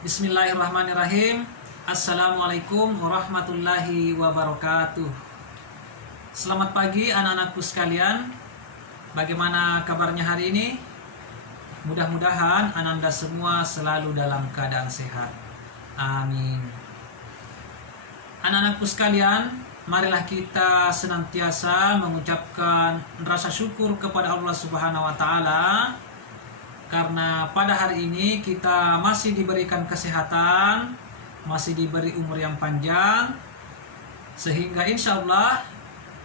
Bismillahirrahmanirrahim. Assalamualaikum warahmatullahi wabarakatuh. Selamat pagi anak-anakku sekalian. Bagaimana kabarnya hari ini? Mudah-mudahan ananda semua selalu dalam keadaan sehat. Amin. Anak-anakku sekalian, marilah kita senantiasa mengucapkan rasa syukur kepada Allah Subhanahu wa taala karena pada hari ini kita masih diberikan kesehatan, masih diberi umur yang panjang, sehingga insya Allah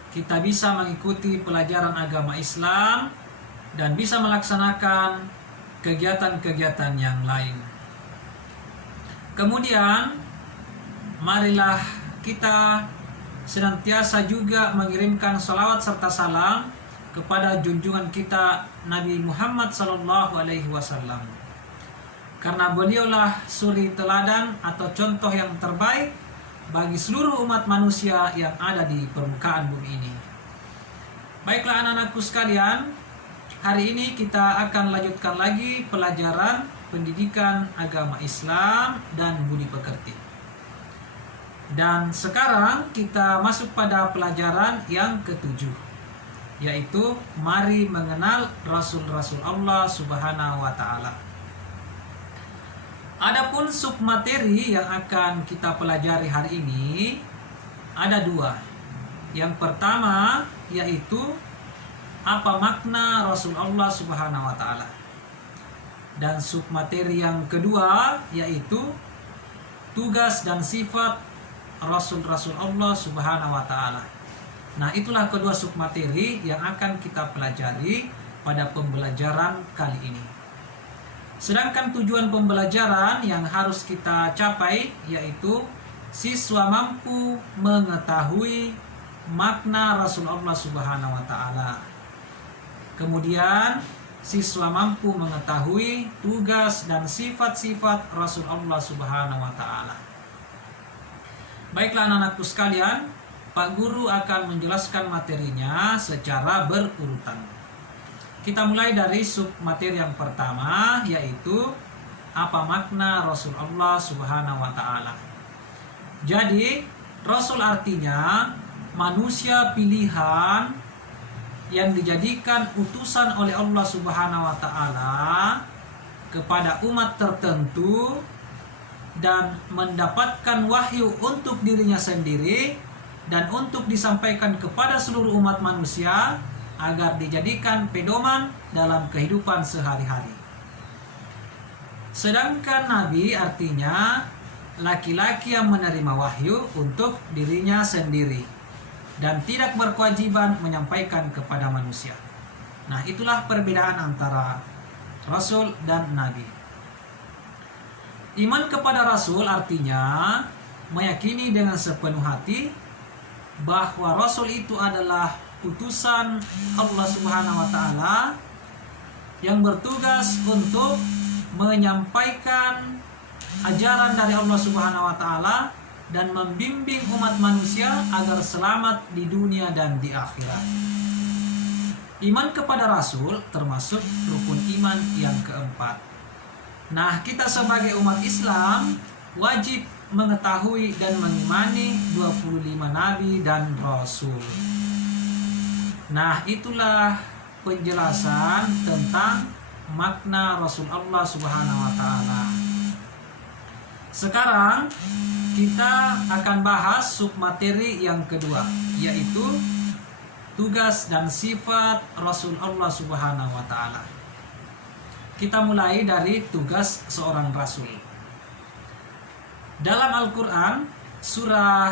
kita bisa mengikuti pelajaran agama Islam dan bisa melaksanakan kegiatan-kegiatan yang lain. Kemudian marilah kita senantiasa juga mengirimkan salawat serta salam kepada junjungan kita Nabi Muhammad SAW, karena beliaulah suri teladan atau contoh yang terbaik bagi seluruh umat manusia yang ada di permukaan bumi ini. Baiklah anak-anakku sekalian, hari ini kita akan lanjutkan lagi pelajaran pendidikan agama Islam dan budi pekerti. Dan sekarang kita masuk pada pelajaran yang ketujuh, yaitu mari mengenal Rasul-Rasul Allah Subhanahu wa taala. Adapun submateri yang akan kita pelajari hari ini ada dua. Yang pertama yaitu apa makna Rasul Allah Subhanahu wa taala. Dan submateri yang kedua yaitu tugas dan sifat Rasul-Rasul Allah Subhanahu wa taala. Nah, itulah kedua submateri yang akan kita pelajari pada pembelajaran kali ini. Sedangkan tujuan pembelajaran yang harus kita capai yaitu siswa mampu mengetahui makna Rasul Allah Subhanahu wa taala. Kemudian siswa mampu mengetahui tugas dan sifat-sifat Rasul Allah Subhanahu wa taala. Baiklah anak-anakku sekalian, Pak Guru akan menjelaskan materinya secara berurutan. Kita mulai dari submateri yang pertama, yaitu apa makna Rasul Allah Subhanahu wa taala. Jadi, Rasul artinya manusia pilihan yang dijadikan utusan oleh Allah Subhanahu wa taala kepada umat tertentu dan mendapatkan wahyu untuk dirinya sendiri dan untuk disampaikan kepada seluruh umat manusia agar dijadikan pedoman dalam kehidupan sehari-hari. Sedangkan Nabi artinya laki-laki yang menerima wahyu untuk dirinya sendiri dan tidak berkewajiban menyampaikan kepada manusia. Nah, itulah perbedaan antara Rasul dan Nabi. Iman kepada Rasul artinya meyakini dengan sepenuh hati bahwa Rasul itu adalah utusan Allah Subhanahu wa taala yang bertugas untuk menyampaikan ajaran dari Allah Subhanahu wa taala dan membimbing umat manusia agar selamat di dunia dan di akhirat. Iman kepada Rasul termasuk rukun iman yang keempat. Nah, kita sebagai umat Islam wajib mengetahui dan mengimani 25 nabi dan rasul. Nah, itulah penjelasan tentang makna Rasul Allah Subhanahu wa taala. Sekarang kita akan bahas submateri yang kedua, yaitu tugas dan sifat Rasul Allah Subhanahu wa taala. Kita mulai dari tugas seorang rasul. Dalam Al-Quran, surah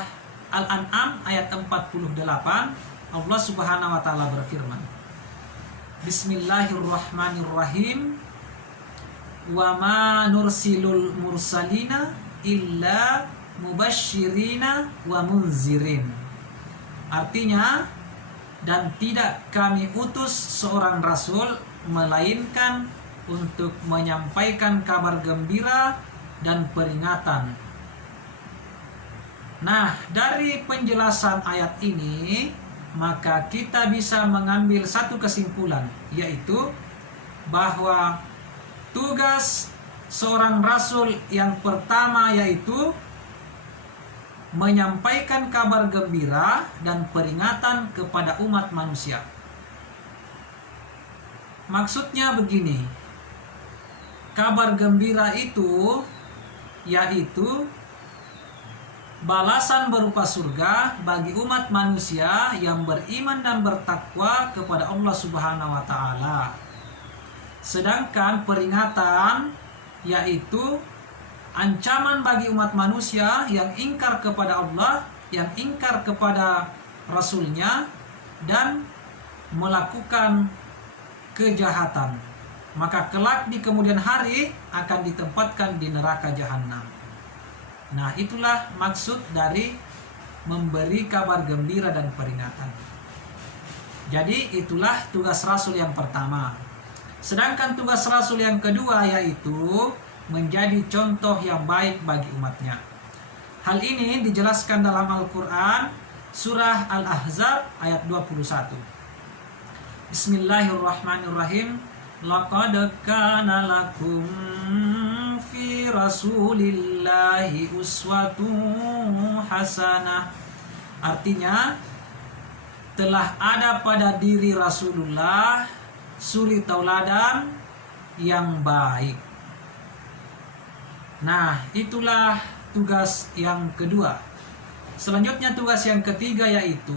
Al-An'am ayat 48, Allah Subhanahu wa taala berfirman, Bismillahirrahmanirrahim, wa ma nursilul mursalina illa mubashshirina wa munzirin. Artinya, dan tidak kami utus seorang rasul melainkan untuk menyampaikan kabar gembira dan peringatan. Nah, dari penjelasan ayat ini maka kita bisa mengambil satu kesimpulan, yaitu bahwa tugas seorang rasul yang pertama yaitu menyampaikan kabar gembira dan peringatan kepada umat manusia. Maksudnya begini, kabar gembira itu yaitu balasan berupa surga bagi umat manusia yang beriman dan bertakwa kepada Allah Subhanahu wa taala. Sedangkan peringatan yaitu ancaman bagi umat manusia yang ingkar kepada Allah, yang ingkar kepada Rasulnya, dan melakukan kejahatan. Maka kelak di kemudian hari akan ditempatkan di neraka jahanam. Nah, itulah maksud dari memberi kabar gembira dan peringatan. Jadi itulah tugas Rasul yang pertama. Sedangkan tugas Rasul yang kedua yaitu menjadi contoh yang baik bagi umatnya. Hal ini dijelaskan dalam Al-Quran surah Al-Ahzab ayat 21. Bismillahirrahmanirrahim. Laqad kana lakum fi rasulillahi uswatun hasanah. Artinya, telah ada pada diri Rasulullah suri tauladan yang baik. Nah, itulah tugas yang kedua. Selanjutnya tugas yang ketiga yaitu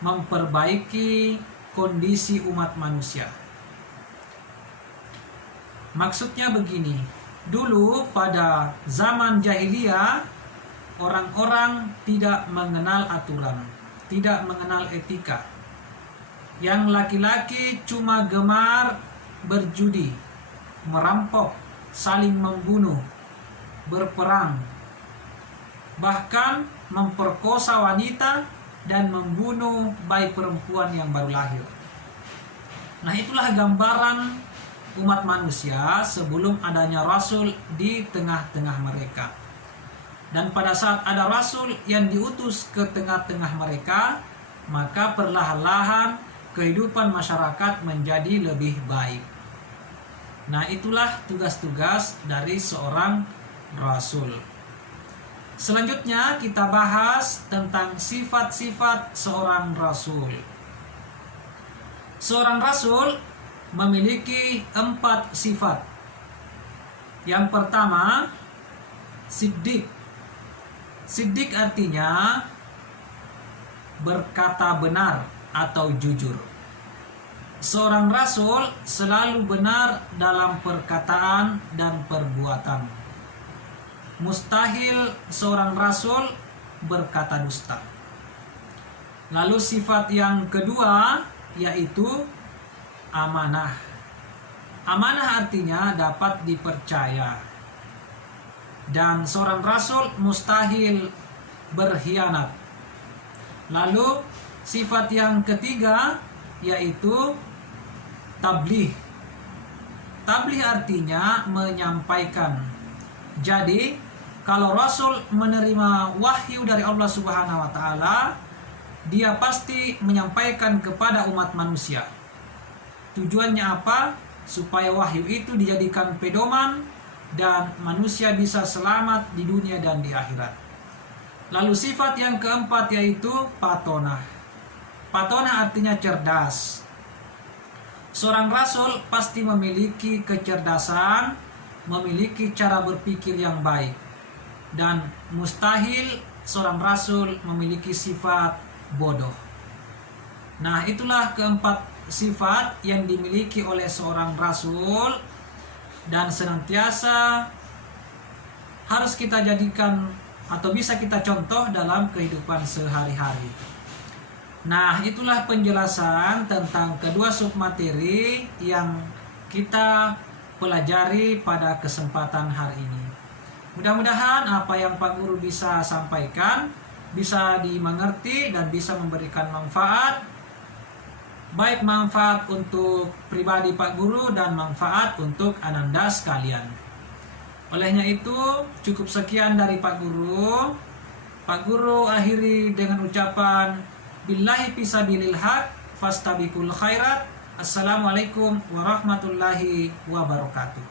memperbaiki kondisi umat manusia. Maksudnya begini, dulu pada zaman jahiliyah orang-orang tidak mengenal aturan, tidak mengenal etika. Yang laki-laki cuma gemar berjudi, merampok, saling membunuh, berperang, bahkan memperkosa wanita dan membunuh bayi perempuan yang baru lahir. Nah, itulah gambaran umat manusia sebelum adanya Rasul di tengah-tengah mereka. Dan pada saat ada Rasul yang diutus ke tengah-tengah mereka, maka perlahan-lahan kehidupan masyarakat menjadi lebih baik. Nah, itulah tugas-tugas dari seorang Rasul. Selanjutnya kita bahas tentang sifat-sifat seorang Rasul. Seorang Rasul memiliki 4 sifat. Yang pertama, siddiq. Siddiq artinya berkata benar atau jujur. Seorang Rasul selalu benar dalam perkataan dan perbuatan. Mustahil seorang Rasul berkata dusta. Lalu sifat yang kedua yaitu amanah. Amanah artinya dapat dipercaya. Dan seorang Rasul mustahil berkhianat. Lalu sifat yang ketiga yaitu tabligh. Tabligh artinya menyampaikan. Jadi, kalau Rasul menerima wahyu dari Allah Subhanahu wa taala, dia pasti menyampaikan kepada umat manusia. Tujuannya apa? Supaya wahyu itu dijadikan pedoman dan manusia bisa selamat di dunia dan di akhirat. Lalu sifat yang keempat yaitu patonah. Patonah artinya cerdas. Seorang Rasul pasti memiliki kecerdasan, memiliki cara berpikir yang baik. Dan mustahil seorang Rasul memiliki sifat bodoh. Nah, itulah keempat sifat yang dimiliki oleh seorang Rasul dan senantiasa harus kita jadikan atau bisa kita contoh dalam kehidupan sehari-hari. Nah, itulah penjelasan tentang kedua submateri yang kita pelajari pada kesempatan hari ini. Mudah-mudahan apa yang Pak Guru bisa sampaikan bisa dimengerti dan bisa memberikan manfaat, baik manfaat untuk pribadi Pak Guru dan manfaat untuk ananda sekalian. Olehnya itu, cukup sekian dari Pak Guru. Pak Guru akhiri dengan ucapan billahi fisabilil haq fastabiqul khairat. Assalamualaikum warahmatullahi wabarakatuh.